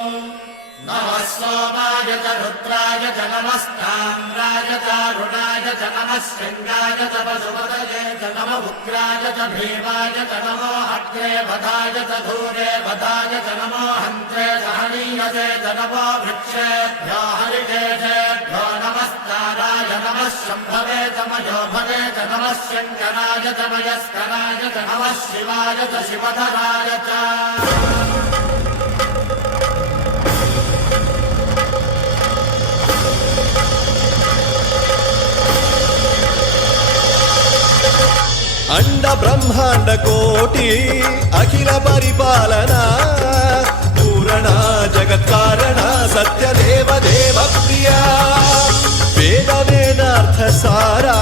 नमः सोमाय च रुद्राय च नमस्ताम्राय च अरुणाय च नमः शृङ्गाय च पशुपतये च नमः उग्राय च भीमाय च नमो अग्रे वधाय च धूरे वधाय च नमो हन्त्रे च हनीयसे च नमो वृक्षेभ्यो हरिकेशेभ्यो नमस्काराय नमः शम्भवे च मयोभवे च नमः शङ्कराय च मयस्कराय च नमः शिवाय च शिवधराय च अंड ब्रह्मांड कोटि अखिल परिपालना पूरणा जगत्कारणा सत्यदेव देव प्रिया वेद वेदार्थ सारा